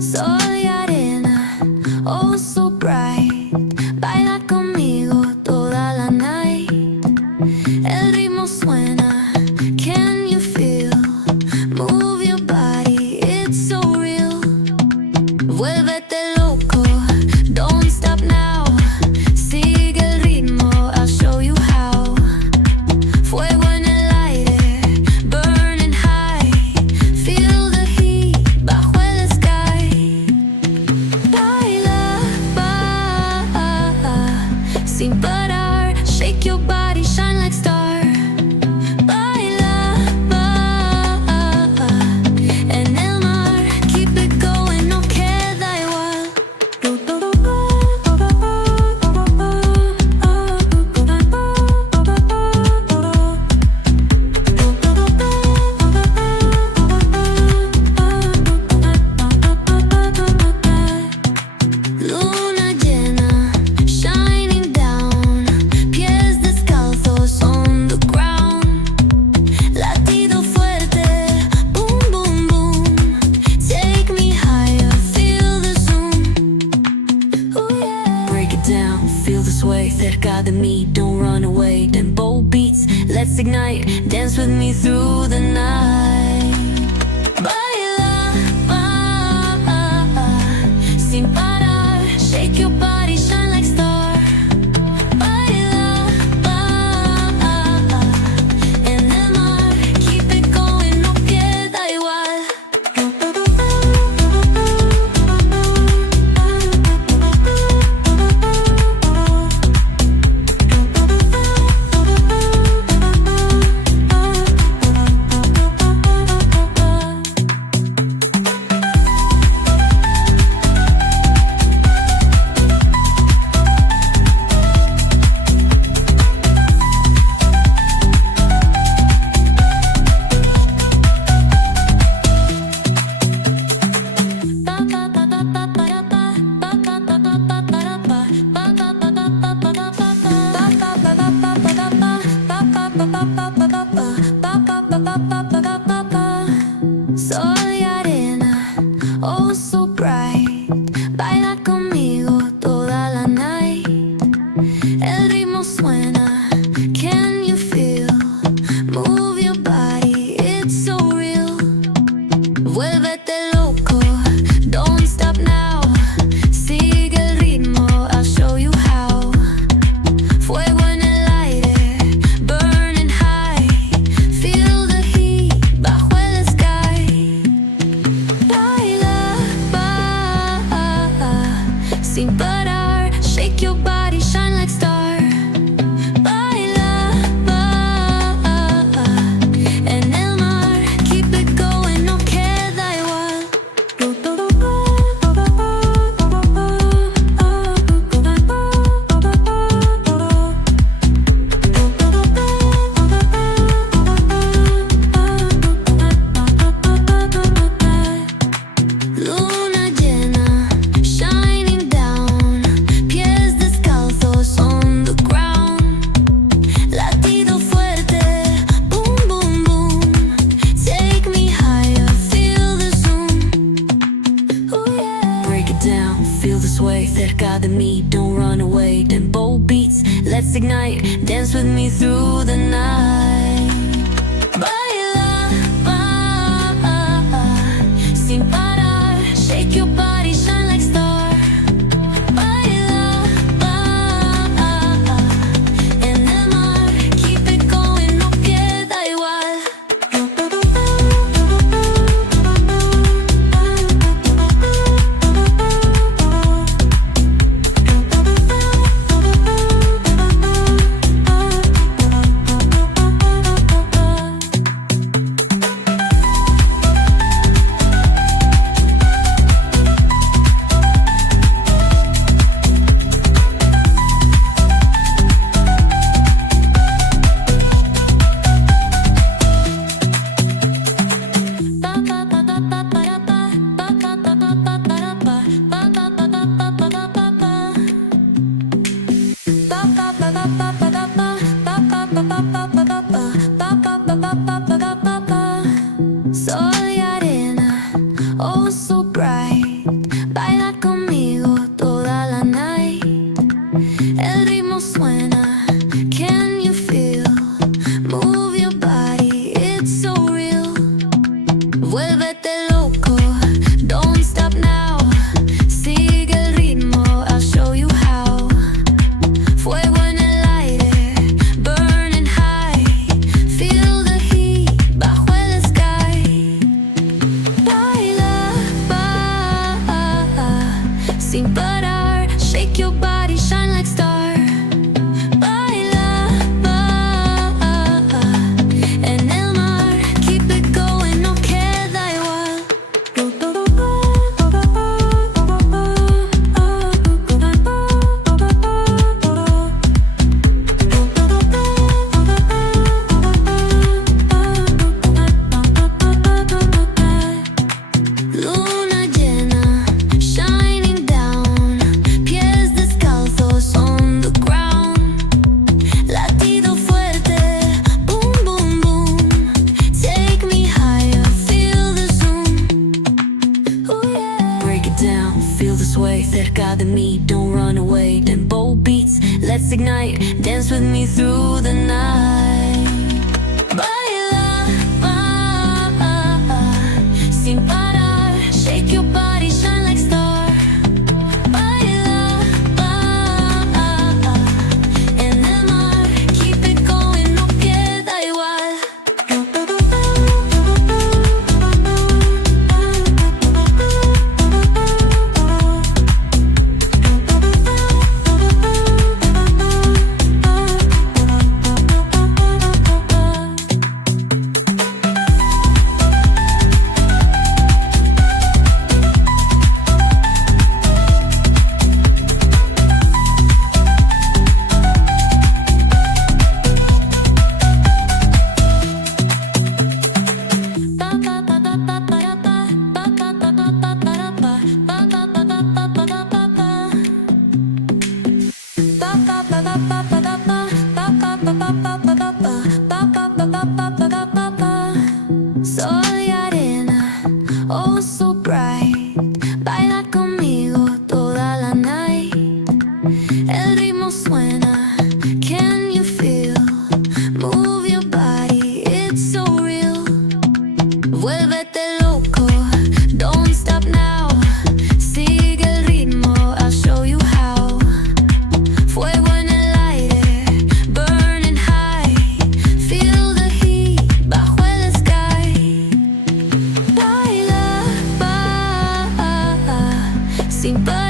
Soy arena, oh so bright. Baila conmigo toda la night. El ritmo suena, can you feel? Move your body, it's so real. Vuélvete loco, don't stop now. Sigue el ritmo, I'll show you how. Fuego en el aire, burning high. Feel the heat bajo el sky. Baila, sin parar. Shake your body, shine like star. Baila, en el mar. Keep it going, no queda igual. Luna llena, shining down. Pies descalzos on the ground. Latido fuerte, boom, boom, boom. Take me higher, feel the zoom. Ooh, yeah. Break it down, feel the sway. Cerca de mí, don't run away. Tempo beats, let's ignite. Dance with me through the night. Baila, sin parar. Shake your body, shine like star. Baila, en el mar. Keep it going, no queda igual. Soy arena, oh so bright. Baila conmigo toda la night. El ritmo suena, can you feel? Move your body, it's so real. Vuélvete loco, don't stop now. Sigue el ritmo, I'll show you how. Fuego en el aire, burning high. me through the night. Baila, sin parar, shake your body, shine like star. Baila, en el mar, keep it going, no queda igual. Sol y arena, oh so bright. Baila conmigo toda la night. El ritmo suena, can you feel? Move your body, it's so real. Vuélvete loco, don't stop now. Sigue el ritmo, I'll show you how. Fuego en el aire, burning high. Feel the heat bajo el sky. Baila, sin parar.